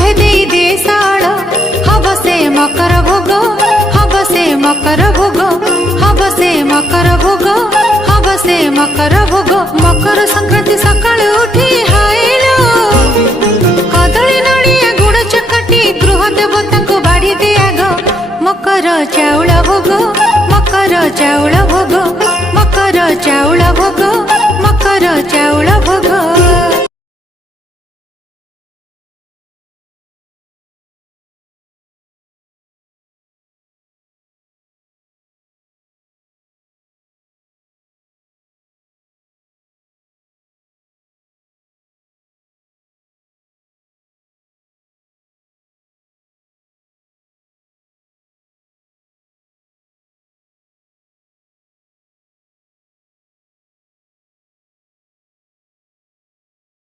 भेदे देशाल हब से मकर भोग हब से मकर भोग हब से मकर भोग हब से मकर भोग। मकर संक्रांति सकाळ उठी हाइलो कदली नड़िया गुड़ चकटी गृह देवता को बाड़ी दिया गो। मकर चाउल भोग मकर चाउल भोग मकर चाउल भोग